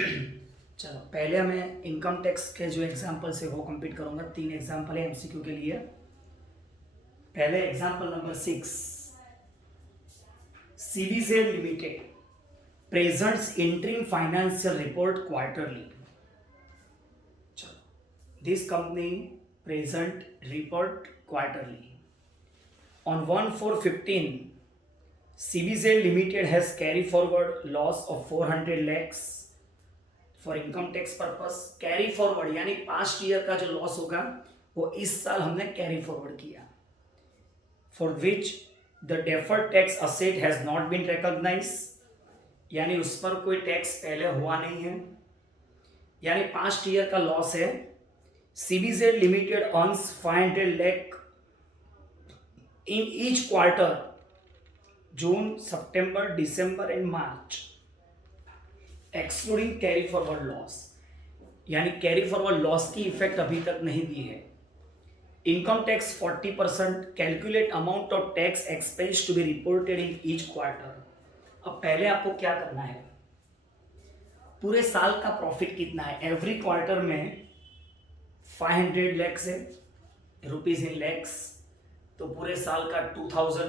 चलो पहले हमें इनकम टैक्स के जो एग्जाम्पल्स है वो कंप्लीट करूंगा। 3 एग्जाम्पल है एमसीक्यू के लिए। पहले example number 6, CBZ limited presents interim financial report quarterly. चलो, this company present report quarterly on 1/4/15 CBZ Limited has carry forward loss of 400 lakhs for income tax purpose. Carry forward यानी past year का जो loss होगा वो इस साल हमने carry forward किया। For which the deferred tax asset has not been recognise, यानी उस पर कोई टैक्स पहले हुआ नहीं है, यानी पास्ट ईयर का लॉस है। CBZ limited earns 500 lakh in each quarter, June, September, December and March, excluding carry forward loss, यानी कैरी फॉरवर्ड लॉस की इफेक्ट अभी तक नहीं दी है। Income tax 40%, calculate amount of tax expense to be reported in each quarter. अब पहले आपको क्या करना है, पूरे साल का प्रॉफिट कितना है। एवरी क्वार्टर में 500 लैक्स है, रुपीज इन लैक्स, तो पूरे साल का 2000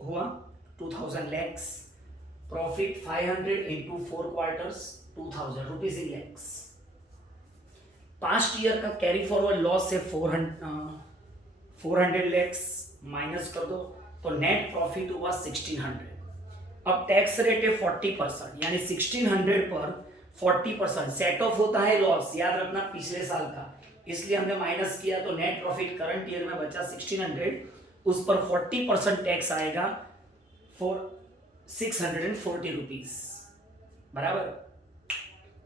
हुआ, 2000 lakhs. Profit 500 into 4 quarters, 2000 rupees in lakhs. Past year का कैरी फॉरवर्ड लॉस है 400 लैक्स, माइनस कर दो तो नेट प्रॉफिट हुआ 1600। अब टैक्स रेट है 40%, यानी 1600 पर 40% सेट ऑफ होता है लॉस, याद रखना पिछले साल का, इसलिए हमने माइनस किया तो नेट प्रॉफिट करंट ईयर में बचा 1600, उस पर 40% टैक्स आएगा फॉर 640 रुपीज, बराबर।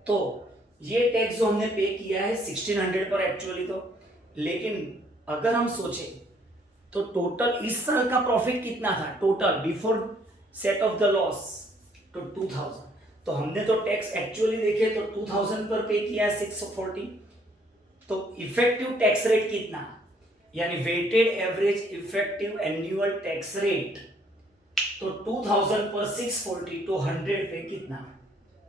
तो ये टैक्स जो हमने पे किया है 1600 पर एक्चुअली तो, लेकिन अगर हम सोचे तो टोटल इस साल का प्रॉफिट कितना था total before set of the loss, तो 2000। तो हमने तो टैक्स एक्चुअली देखे तो 2000 पर पे किया है 640, तो इफेक्टिव टैक्स रेट कितना, यानी weighted average effective annual tax rate, तो 2000 पर 640 तो 100 पे कितना,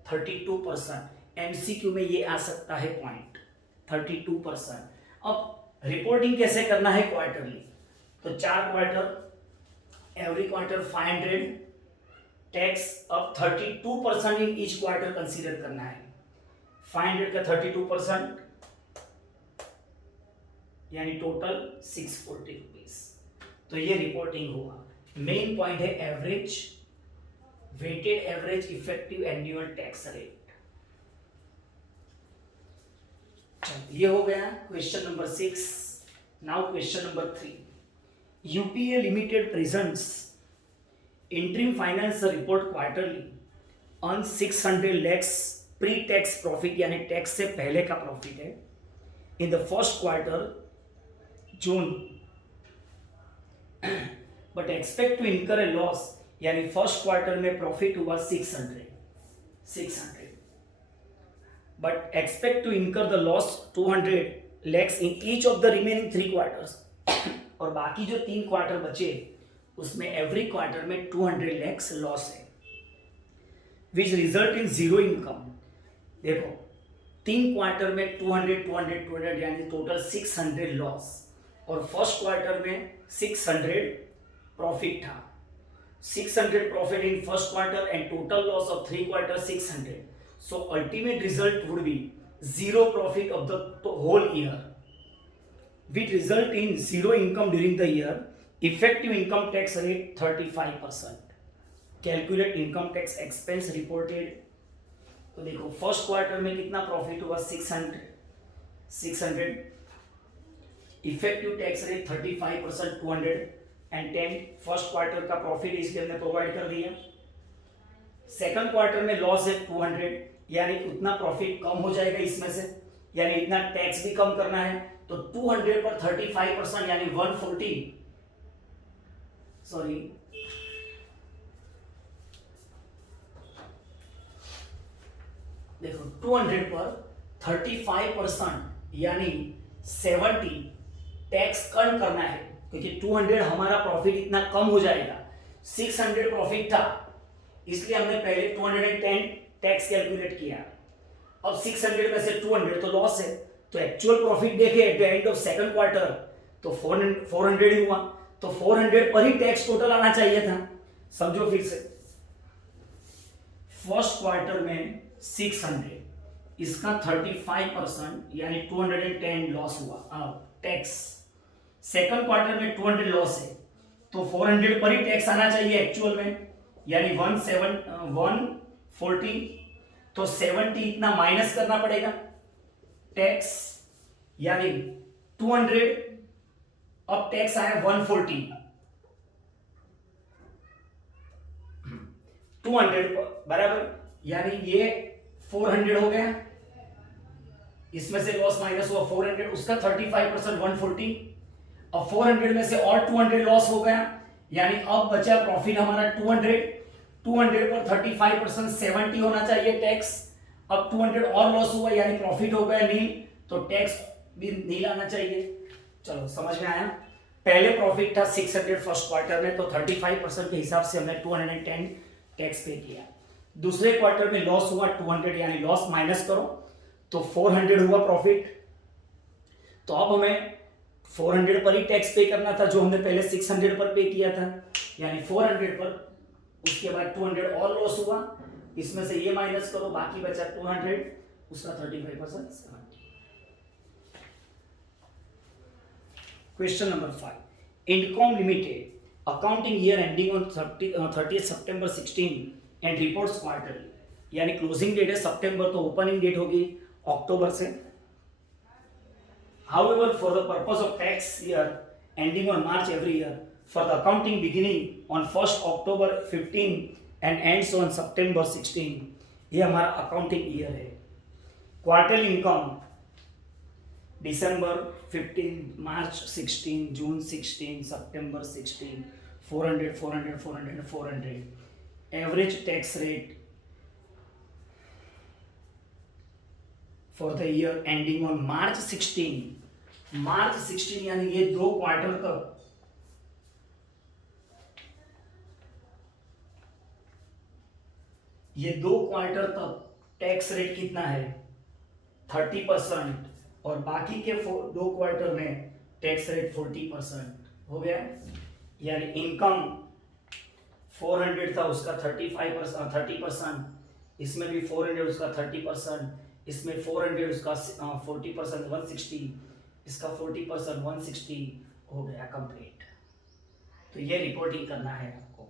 32%। एमसीक्यू में ये आ सकता है पॉइंट 32%। अब रिपोर्टिंग कैसे करना है क्वार्टरली, तो 4 क्वार्टर, एवरी क्वार्टर 500 टैक्स। अब 32% इन ईच क्वार्टर कंसीडर करना है। 500 का 32% यानी टोटल 640 रुपीज, तो ये रिपोर्टिंग हुआ। मेन पॉइंट है average, weighted average effective annual tax rate. ये हो गया question number 6। Now question number 3, UPA limited presents interim financial report quarterly on 600 lakhs pre tax profit, यानी टैक्स से पहले का प्रॉफिट है, in the first quarter June, but expect to incur a loss, यानी फर्स्ट क्वार्टर में प्रॉफिट हुआ 600, but expect to incur the loss 200 lakhs in each of the remaining 3 quarters. और बाकी जो 3 क्वार्टर बचे उसमें एवरी क्वार्टर में 200 लैक्स लॉस है, which result in zero income. देखो 3 क्वार्टर में 200 यानी टोटल 600 लॉस, और फर्स्ट क्वार्टर में 600 प्रॉफिट था। 600 profit in first quarter and total loss of 3 quarter 600, so ultimate result would be zero profit of the whole year, which result in zero income during the year. Effective income tax rate 35%. Calculate income tax expense reported। तो देखो first quarter में कितना profit हुआ 600, effective tax rate 35%, 210। First quarter का profit इसलिए हमने provide कर दिया। सेकंड क्वार्टर में लॉस है 200, यानी उतना प्रॉफिट कम हो जाएगा इसमें से, यानी इतना टैक्स भी कम करना है, तो 200 पर 35% यानी 140, सॉरी देखो 200 पर 35% यानी 70 टैक्स कम करना है, क्योंकि 200 हमारा प्रॉफिट इतना कम हो जाएगा। 600 प्रॉफिट था इसलिए हमने पहले 210 टैक्स कैलकुलेट किया, अब 600 में से 200 तो लॉस है, तो एक्चुअल प्रॉफिट देखे at the end of second quarter तो 400 ही हुआ, तो 400 पर ही टैक्स टोटल आना चाहिए था। समझो फिर से, फर्स्ट क्वार्टर में 600, इसका 35% यानी 210 लॉस हुआ टैक्स। सेकंड क्वार्टर में 200 लॉस है, तो 400 पर ही टैक्स आना चाहिए एक्चुअल में, यानी 140, तो 70 इतना माइनस करना पड़ेगा टैक्स, यानी 200, अब टैक्स आया 140, 200 बराबर, यानी ये 400 हो गया, इसमें से लॉस माइनस हुआ 400, उसका 35% 140, अब 400 में से और 200 लॉस हो गया, यानी अब बचा प्रॉफिट हमारा 200 पर 35% 70 होना चाहिए टैक्स, अब 200 और लॉस हुआ यानी प्रॉफिट हो गया नील, तो टैक्स भी नील आना चाहिए। चलो समझ में आया। पहले प्रॉफिट था 600 फर्स्ट क्वार्टर में, तो 35% के हिसाब से हमने 210 टैक्स पे किया। दूसरे क्वार्टर में लॉस हुआ 200, यानी लॉस माइनस करो तो 400 हुआ प्रॉफिट, तो अब हमें 400 पर ही टैक्स पे करना था जो हमने पहले 600 पर पे किया था, यानी 400 पर, उसके बाद 200 और लॉस हुआ, इसमें से ये माइनस करो, बाकी बचा 200, उसका 35% 70। Question number 5, Indcom limited accounting year ending on 30 सितंबर 16 एंड रिपोर्ट्स क्वार्टरली, यानी क्लोजिंग डेट है सितंबर, तो ओपनिंग डेट होगी अक्टूबर से। However, for the purpose of tax year ending on March every year, for the accounting beginning on 1st October 15 and ends on September 16, ये हमारा accounting year है। Quarterly income December 15, March 16, June 16, September 16, 400, 400, 400, 400। Average tax rate for the year ending on March 16, मार्च 16 यानी ये 2 quarter तक, ये 2 quarter तक tax rate कितना है 30%, और बाकी के 2 क्वार्टर में टैक्स रेट 40% हो गया, यानी इनकम 400 था उसका 30%, इसमें भी 400 उसका 30%, इसमें 400 उसका 40% 160, इसका 40% 160 हो गया कंप्लीट। तो ये रिपोर्टिंग करना है आपको,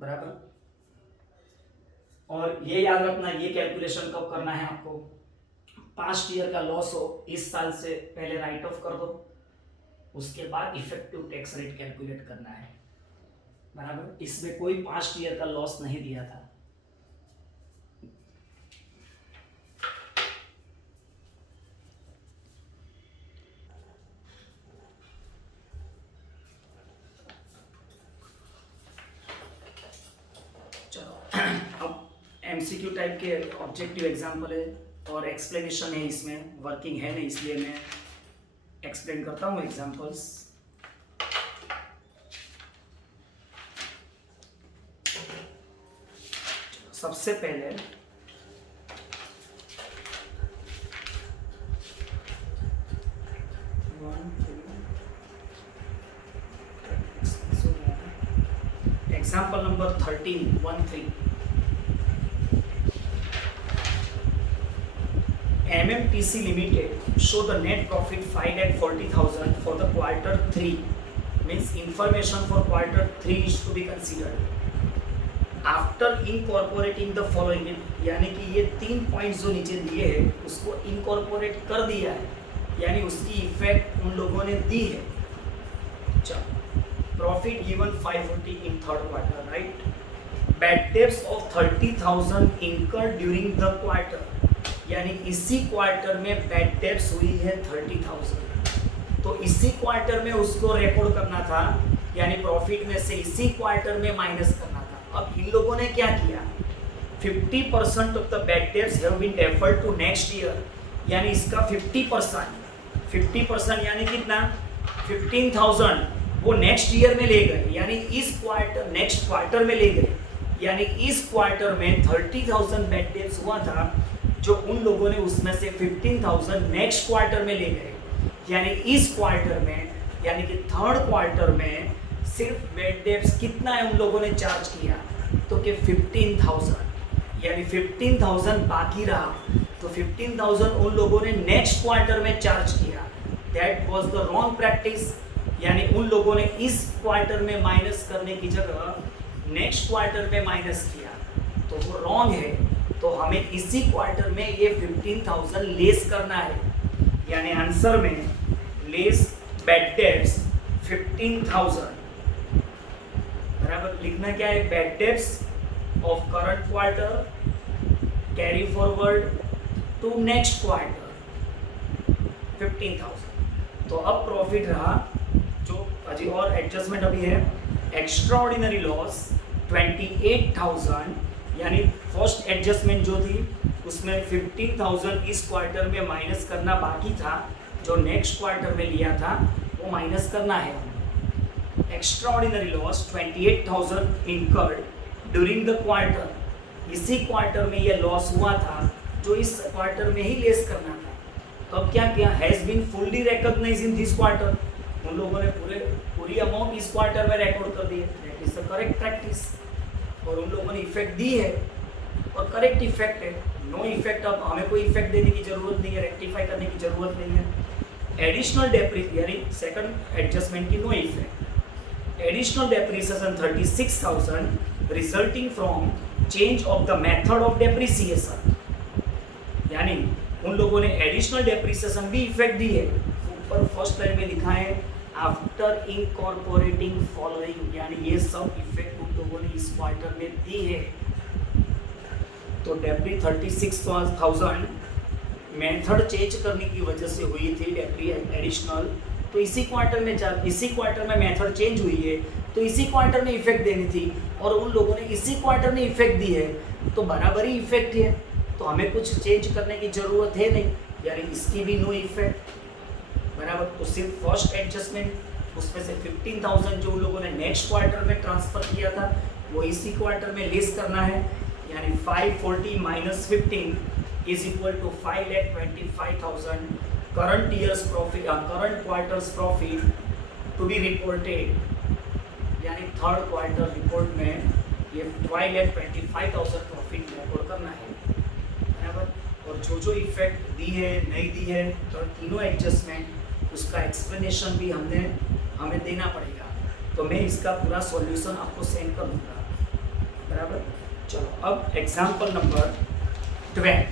बराबर। और ये याद रखना, ये कैलकुलेशन कब करना है आपको, पास्ट ईयर का लॉस हो इस साल से पहले राइट ऑफ कर दो, उसके बाद इफेक्टिव टैक्स रेट कैलकुलेट करना है, बराबर। इसमें कोई पास्ट ईयर का लॉस नहीं दिया था। एमसीक्यू टाइप के ऑब्जेक्टिव एग्जाम्पल है और एक्सप्लेनेशन है, इसमें वर्किंग है नहीं, इसलिए मैं एक्सप्लेन करता हूँ एग्जाम्पल्स। सबसे पहले example number 13 MMTC Limited show the net profit filed at 40,000 for the quarter 3, means information for quarter 3 is to be considered after incorporating the following, यानी कि ये 3 पॉइंट्स जो नीचे दिए हैं उसको इनकॉर्पोरेट कर दिया है, यानी उसकी इफेक्ट उन लोगों ने दी है। चलो, profit given 540 in third quarter, right. Bad debts of 30,000 incurred during the quarter, यानी इसी क्वार्टर में बैड डेब्ट्स हुई है 30,000, तो इसी क्वार्टर में उसको रिकॉर्ड करना था, यानी प्रॉफिट में से इसी क्वार्टर में माइनस करना था। अब इन लोगों ने क्या किया, 50% of the bad debts have been deferred to next year, यानी इसका 50% यानी कितना 15,000 वो नेक्स्ट ईयर में ले गए, यानी इस क्वार्टर नेक्स्ट क्वार्टर में ले गए, यानी इस क्वार्टर में 30,000 बैड डेब्ट्स हुआ था, जो उन लोगों ने उसमें से 15,000 नेक्स्ट क्वार्टर में ले गए, यानी इस क्वार्टर में, यानी कि थर्ड क्वार्टर में सिर्फ बैड डेब्ट्स कितना है उन लोगों ने चार्ज किया, तो कि 15,000, यानी 15,000 बाकी रहा, तो 15,000 उन लोगों ने नेक्स्ट क्वार्टर में चार्ज किया। That was the wrong practice, यानी उन लोगों ने इस क्वार्टर में माइनस करने की जगह नेक्स्ट क्वार्टर में माइनस किया, तो वो रॉन्ग है। तो हमें इसी क्वार्टर में ये 15,000 लेस करना है, यानी आंसर में लेस बैड डेब्ट्स 15,000, बराबर लिखना क्या है, bad debts of current quarter carry forward to next quarter 15,000। तो अब प्रॉफिट रहा जो अजी और एडजस्टमेंट अभी है, एक्स्ट्रा ऑर्डिनरी लॉस 28,000, यानी फर्स्ट एडजस्टमेंट जो थी उसमें 15,000 इस क्वार्टर में माइनस करना बाकी था, जो नेक्स्ट क्वार्टर में लिया था वो माइनस करना है। Extra ordinary loss 28,000 incurred during the quarter, इसी क्वार्टर में ये लॉस हुआ था जो इस क्वार्टर में ही लेस करना था। तो अब क्या किया, has been fully recognised in this quarter, उन लोगों ने पूरी अमाउंट इस क्वार्टर में रिकॉर्ड कर दी है। That is the correct practice, और उन लोगों ने इफेक्ट दी है और करेक्ट इफेक्ट है। नो इफेक्ट, अब हमें कोई इफेक्ट देने की जरूरत नहीं है, रेक्टिफाई करने की जरूरत नहीं है। एडिशनल डेप्रिसिएशन, यानी सेकंड एडजस्टमेंट की no effect. Additional depreciation 36,000 resulting from change of the method of depreciation, यानी उन लोगों ने एडिशनल डेप्रिसिएशन भी इफेक्ट दी है। ऊपर फर्स्ट लाइन में लिखा है आफ्टर इनकॉर्पोरेटिंग फॉलोइंग, यानी ये सब इफेक्ट उन लोगों ने इस क्वार्टर में दी है। तो डेप्री 36,000 मेथड चेंज करने की वजह से हुई थी डेप्री एडिशनल, तो इसी क्वार्टर में मेथड चेंज हुई है, तो इसी क्वार्टर में इफेक्ट देनी थी, और उन लोगों ने इसी क्वार्टर में इफेक्ट दी है, तो बराबर ही इफेक्ट है, तो हमें कुछ चेंज करने की जरूरत है नहीं, यानी इसकी भी नो इफेक्ट, बराबर। तो सिर्फ फर्स्ट एडजस्टमेंट उसमें से 15,000 जो उन लोगों ने नेक्स्ट क्वार्टर में ट्रांसफर किया था वो इसी क्वार्टर में लेस करना है, यानी 540 minus 15 is equal to 5,25,000 current years profit, current quarters profit to be reported, यानी थर्ड क्वार्टर रिपोर्ट में ये 5,25,000 प्रॉफिट रिपोर्ट करना है, बराबर। और जो इफेक्ट दी है नहीं दी है, तो तीनों एडजस्टमेंट उसका एक्सप्लेनेशन भी हमें देना पड़ेगा, तो मैं इसका पूरा सॉल्यूशन आपको सेंड कर दूंगा, बराबर। चलो अब एग्जाम्पल नंबर 12,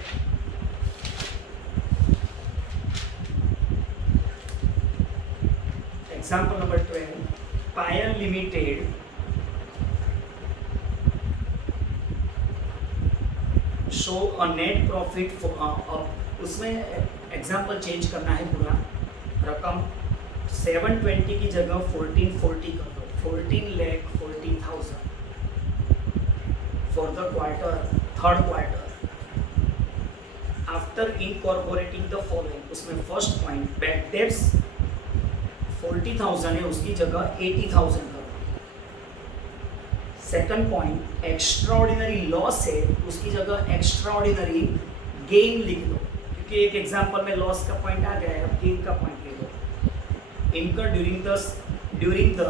एग्जाम्पल नंबर 12, पायल लिमिटेड शो अ नेट प्रॉफिट, उसमें एग्जाम्पल चेंज करना है पूरा, रकम 720 की जगह 1440 कर दो, 14,40,000 for the quarter, third quarter, after incorporating the following. उसमें फर्स्ट पॉइंट बैड डेब्ट्स 40,000 है, उसकी जगह 80,000 कर दो। Second point extra ordinary loss है, उसकी जगह एक्स्ट्रा ऑर्डिनरी गेन लिख दो, क्योंकि एक एग्जांपल में लॉस का पॉइंट आ गया है, अब गेन का पॉइंट ले दो। इनकर ड्यूरिंग द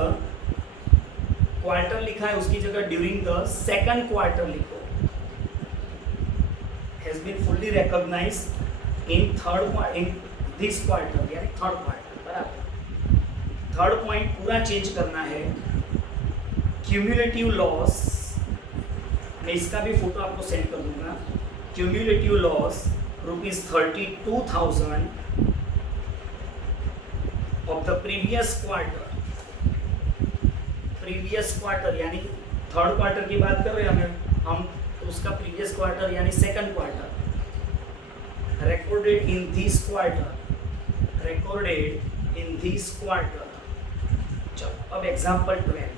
क्वार्टर लिखा है, उसकी जगह ड्यूरिंग द सेकंड क्वार्टर लिखो। Has been fully recognised in this quarter, यानी थर्ड क्वार्टर, बराबर। थर्ड पॉइंट पूरा चेंज करना है, क्यूमुलेटिव लॉस, मैं इसका भी फोटो आपको सेंड कर दूंगा। Cumulative loss ₹32,000 of the previous quarter, यानी थर्ड क्वार्टर की बात कर रहे हैं हम, उसका प्रीवियस क्वार्टर यानी second quarter, recorded in this quarter। चलो अब एग्जांपल 12,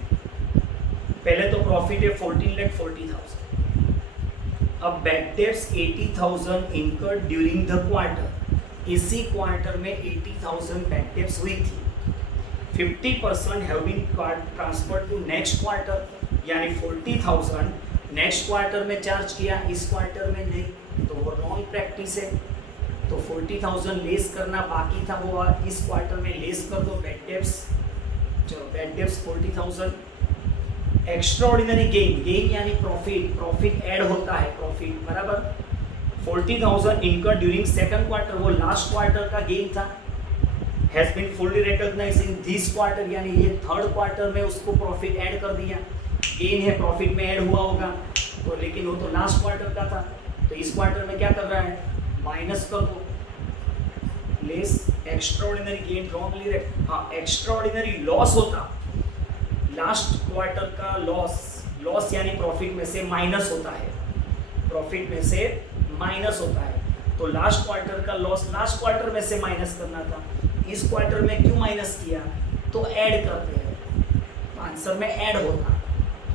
पहले तो प्रॉफिट है 14,40,000, अब bad debts 80,000 incurred during the quarter, इसी क्वार्टर में 80,000 बैड डेब्ट्स हुई थी। 50% have been transferred to next quarter, यानी 40,000 नेक्स्ट क्वार्टर में चार्ज किया, इस क्वार्टर में नहीं। तो वो रॉन्ग प्रैक्टिस है। तो 40,000 लेस करना बाकी था, वो इस क्वार्टर में लेस कर दो। बैड डेब्ट्स, चलो bad debts 40,000। Extraordinary gain, gain यानी प्रॉफिट, प्रॉफिट ऐड होता है, प्रॉफिट बराबर 40,000 इनकम ड्यूरिंग सेकंड क्वार्टर, वो लास्ट क्वार्टर का गेन था, has been fully recognised in this quarter, यानी ये थर्ड क्वार्टर में उसको प्रॉफिट ऐड कर दिया। गेन है, प्रॉफिट में ऐड हुआ होगा तो, लेकिन वो तो लास्ट क्वार्टर का था। तो इस क्वार्टर में क्या कर रहा है, माइनस कर दो, लेस एक्स्ट्राऑर्डिनरी गेन, रॉन्गली, हाँ एक्स्ट्राऑर्डिनरी लॉस होता, लास्ट क्वार्टर का लॉस, लॉस यानी प्रॉफिट में से माइनस होता है, प्रॉफिट में से माइनस होता है। तो लास्ट क्वार्टर का लॉस लास्ट क्वार्टर में से माइनस करना था, इस क्वार्टर में क्यों माइनस किया, तो ऐड करते हैं, तो आंसर में ऐड होता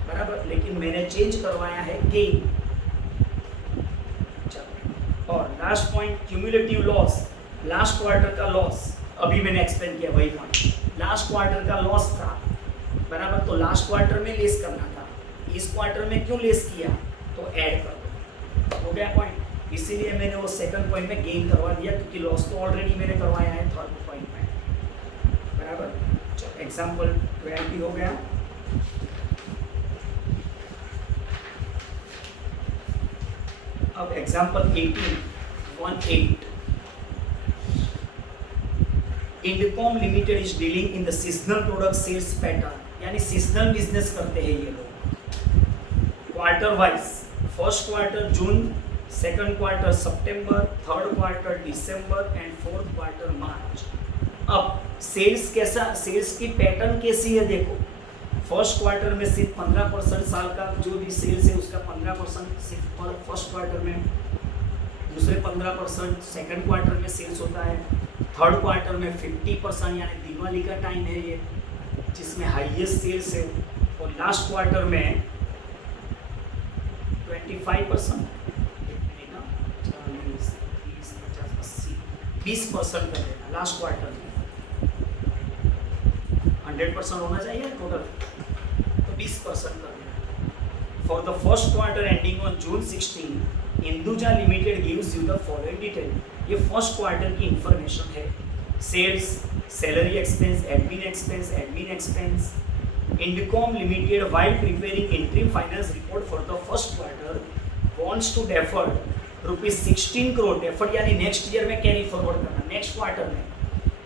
बराबर, लेकिन मैंने चेंज करवाया है गेन। चलो, और last point cumulative loss, last quarter का लॉस, अभी मैंने एक्सप्लेन किया वही पॉइंट, लास्ट क्वार्टर का लॉस था बराबर, तो लास्ट क्वार्टर में लेस करना था, इस क्वार्टर में क्यों लेस किया, तो ऐड कर दो, हो गया पॉइंट। इसीलिए मैंने वो सेकंड पॉइंट में गेन करवा दिया, क्योंकि लॉस तो ऑलरेडी मैंने करवाया है थर्ड पॉइंट में बराबर। चलो एग्जाम्पल 20 हो गया। अब example 18 Indcom limited is dealing in the seasonal product sales pattern, यानी सीजनल बिजनेस करते हैं ये लोग, quarter wise, first quarter June, second quarter सितंबर, थर्ड क्वार्टर दिसंबर एंड फोर्थ क्वार्टर मार्च। अब सेल्स कैसा, सेल्स की पैटर्न कैसी है देखो, फर्स्ट क्वार्टर में सिर्फ 15% साल का जो भी सेल्स है उसका 15% सिर्फ फर्स्ट क्वार्टर में, दूसरे 15% सेकंड क्वार्टर में सेल्स होता है, थर्ड क्वार्टर में 50% यानी दिवाली का टाइम है ये जिसमें हाईएस्ट सेल्स है, और लास्ट क्वार्टर में 25%, 20% कर देना लास्ट क्वार्टर में, 100% होना चाहिए टोटल, तो 20% कर देना। For the first quarter ending on June 16, Hinduja limited gives you the following detail, ये फर्स्ट क्वार्टर की इंफॉर्मेशन है, sales, salary expense, admin expense. Indcom limited while preparing interim finance report for the first quarter wants to defer ₹16 crore, deferred यानी next year में carry forward करना, next quarter में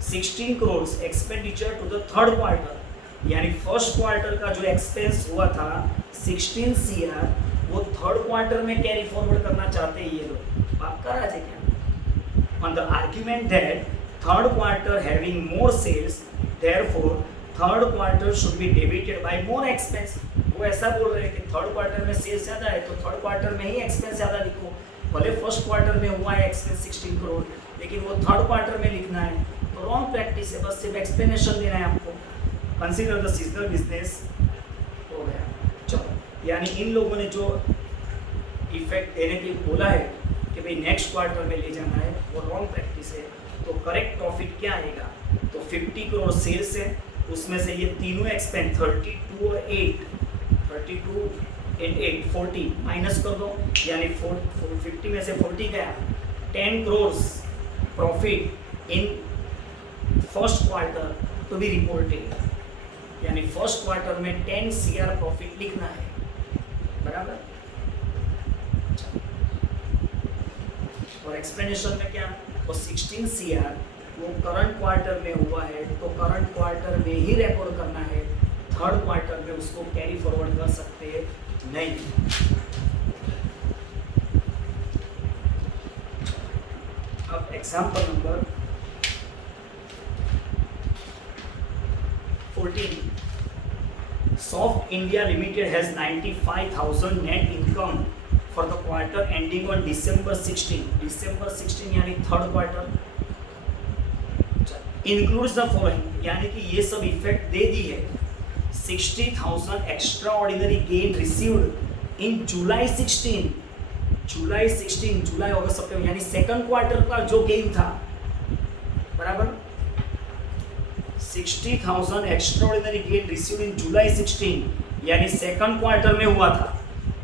16 crore expenditure to the third quarter, यानी first quarter का जो expense हुआ था 16 CR, वो थर्ड क्वार्टर में कैरी फॉरवर्ड करना चाहते हैं ये लोग, बात कर रहे थे क्या, on the argument that third quarter having more sales, therefore third quarter should be debited by more expense. वो ऐसा बोल रहे हैं कि थर्ड क्वार्टर में सेल्स ज़्यादा है तो थर्ड क्वार्टर में ही एक्सपेंस ज़्यादा लिखो, भले फर्स्ट क्वार्टर में हुआ है एक्सपेंस 16 करोड़ लेकिन वो थर्ड क्वार्टर में लिखना है, तो रॉन्ग प्रैक्टिस है, बस सिर्फ एक्सप्लेनेशन देना है आपको। कंसीडर द सीजनल बिजनेस, हो गया। चलो, यानी इन लोगों ने जो इफेक्ट देने के लिए बोला है कि भाई नेक्स्ट क्वार्टर में ले जाना है, वो रॉन्ग प्रैक्टिस है। तो करेक्ट प्रॉफिट क्या आएगा, तो 50 करोड़ सेल्स है, उसमें से ये तीनों एक्सपेंस 32 और 8, 32 एंड 8 40 माइनस कर दो, यानी 50 में से 40 गया, 10 crore profit in first quarter to be reported, यानी फर्स्ट क्वार्टर में 10 CR प्रॉफिट लिखना है, बराबर। और एक्सप्लेनेशन में क्या, वो 16 CR वो करंट क्वार्टर में हुआ है तो करंट क्वार्टर में ही रिकॉर्ड करना है, थर्ड क्वार्टर में उसको कैरी फॉरवर्ड कर सकते नहीं। अब example number 14, Soft India limited has 95,000 net income for the quarter ending on December 16 यानी third quarter, includes the following, यानी कि ये सब इफेक्ट दे दी है। 60,000 extra ordinary gain received in जुलाई 16, जुलाई अगस्त सितंबर, यानी सेकंड क्वार्टर का जो गेन था, बराबर 60,000 extra ordinary gain received in जुलाई 16 यानी सेकंड क्वार्टर में हुआ था,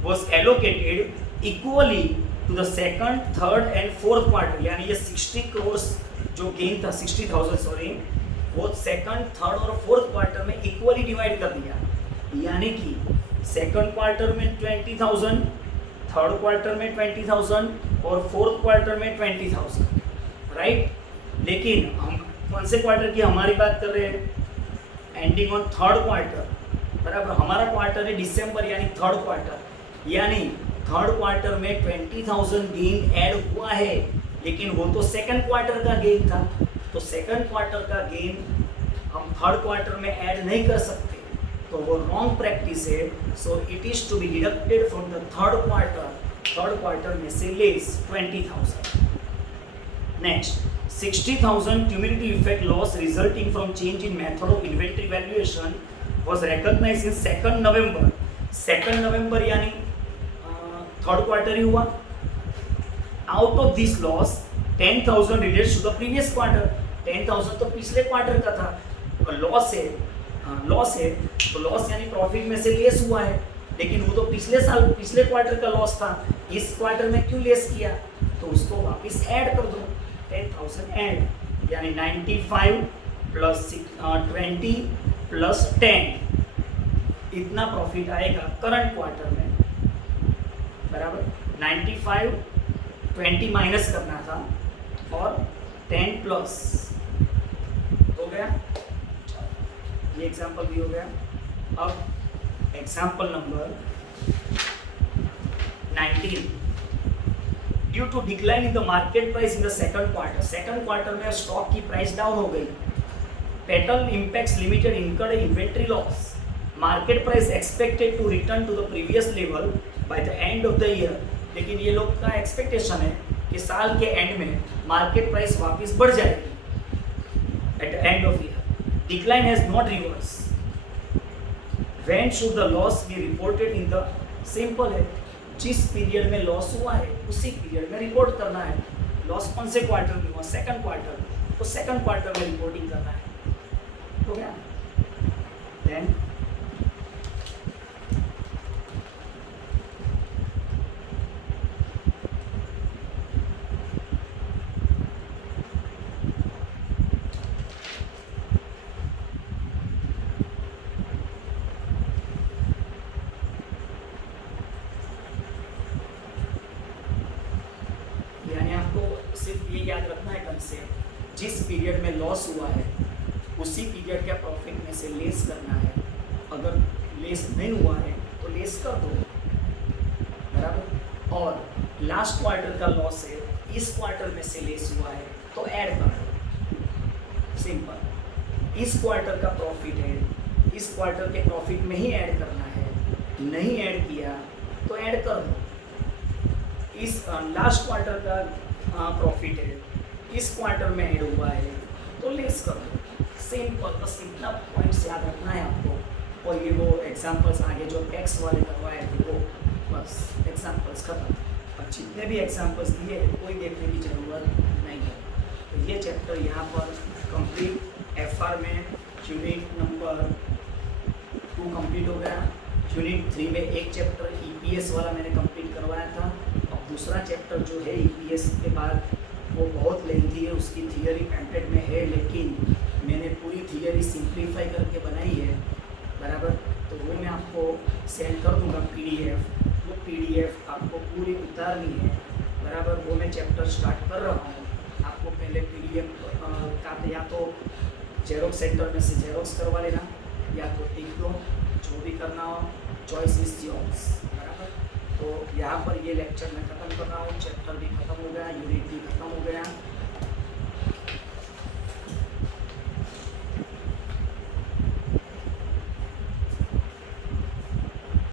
was allocated equally to the second, third and fourth quarter, यानी ये 60 करोड़ जो गेन था, 60,000 सॉरी, वो सेकंड, थर्ड और फोर्थ क्वार्टर में इक्वली डिवाइड कर दिया, यानी कि सेकंड क्वार्टर में 20,000, थर्ड क्वार्टर में 20,000 और फोर्थ क्वार्टर में 20,000, राइट। लेकिन हम कौन से क्वार्टर की हमारी बात कर रहे हैं, एंडिंग ऑन थर्ड क्वार्टर, बराबर। हमारा क्वार्टर है दिसंबर यानी थर्ड क्वार्टर, यानी थर्ड क्वार्टर में 20,000 गेन ऐड हुआ है, लेकिन वो तो सेकंड क्वार्टर का गेन था, तो सेकंड क्वार्टर का गेन हम थर्ड क्वार्टर में ऐड नहीं कर सकते, तो वो रॉन्ग प्रैक्टिस है। So it is to be deducted from the third quarter में से less 20,000। Next, 60,000 cumulative effect loss resulting from change in method of inventory valuation was recognized in 2nd November. 2nd November यानी third quarter ही हुआ। Out of this loss 10,000 relates to the previous quarter, 10,000 तो पिछले quarter का था, और loss है तो लॉस यानी प्रॉफिट में से लेस हुआ है, लेकिन वो तो पिछले क्वार्टर का लॉस था, इस क्वार्टर में क्यों लेस किया, तो उसको वापस ऐड कर दो, 10,000 ऐड, यानी 95 प्लस 20 प्लस 10, इतना प्रॉफिट आएगा करंट क्वार्टर में, बराबर। 95 20 माइनस करना था और 10 प्लस हो गया, ये एग्जाम्पल भी हो गया। अब example number 19, due to decline in the market price in the second quarter में स्टॉक की प्राइस डाउन हो गई, Petal Impacts Limited incurred inventory loss, market price expected to return to the previous level by the end of the year, लेकिन ये लोग का expectation है कि साल के एंड में मार्केट प्राइस वापस बढ़ जाएगी at the end of year, decline has not reverse, when should the loss B reported in the, simple है, जिस पीरियड में लॉस हुआ है उसी पीरियड में रिपोर्ट करना है। लॉस कौन से क्वार्टर में हुआ, सेकंड क्वार्टर, तो सेकंड क्वार्टर में रिपोर्टिंग करना है, हो गया। देन सिर्फ ये याद रखना है कंसेप्ट, जिस पीरियड में लॉस हुआ है उसी पीरियड का प्रॉफिट में से लेस करना है, अगर लेस नहीं हुआ है तो लेस कर दो, बराबर। और लास्ट क्वार्टर का लॉस है, इस क्वार्टर में से लेस हुआ है तो ऐड कर दो, सिंपल। इस क्वार्टर का प्रॉफिट है, इस क्वार्टर के प्रॉफिट में ही ऐड करना है, नहीं ऐड किया तो ऐड कर दो। इस लास्ट क्वार्टर का प्रॉफिट है, इस क्वार्टर में ऐड हुआ है तो लेस कर दो, सिंपल। बस इतना पॉइंट्स याद रखना है आपको। और ये वो एग्जांपल्स आगे जो टैक्स वाले करवाए थे वो बस एग्जांपल्स खत्म। और जितने भी एग्जांपल्स दिए कोई देखने की ज़रूरत नहीं है। तो ये चैप्टर यहाँ पर कंप्लीट। FR में यूनिट नंबर 2 कंप्लीट हो गया। यूनिट 3 में एक चैप्टर EPS वाला मैंने कंप्लीट करवाया था। अब दूसरा चैप्टर जो है EPS के बाद वो बहुत लेंथी है, उसकी थियरी पैम्पलेट में है, लेकिन मैंने पूरी थियरी सिंप्लीफाई करके बनाई है, बराबर। तो वो मैं आपको सेंड कर दूंगा PDF। वो PDF आपको पूरी उतारनी है, बराबर। वो मैं चैप्टर स्टार्ट कर रहा हूँ। आपको पहले PDF का या तो जेरोक्स सेंटर में से जेरोक्स करवा लेना या तो टिक लो, जो भी करना हो, चॉइस इज योर्स, बराबर। तो यहाँ पर ये लेक्चर मैं ख़त्म कर रहा हूँ। चैप्टर भी ख़त्म हो गया, यूनिट भी ख़त्म हो गया।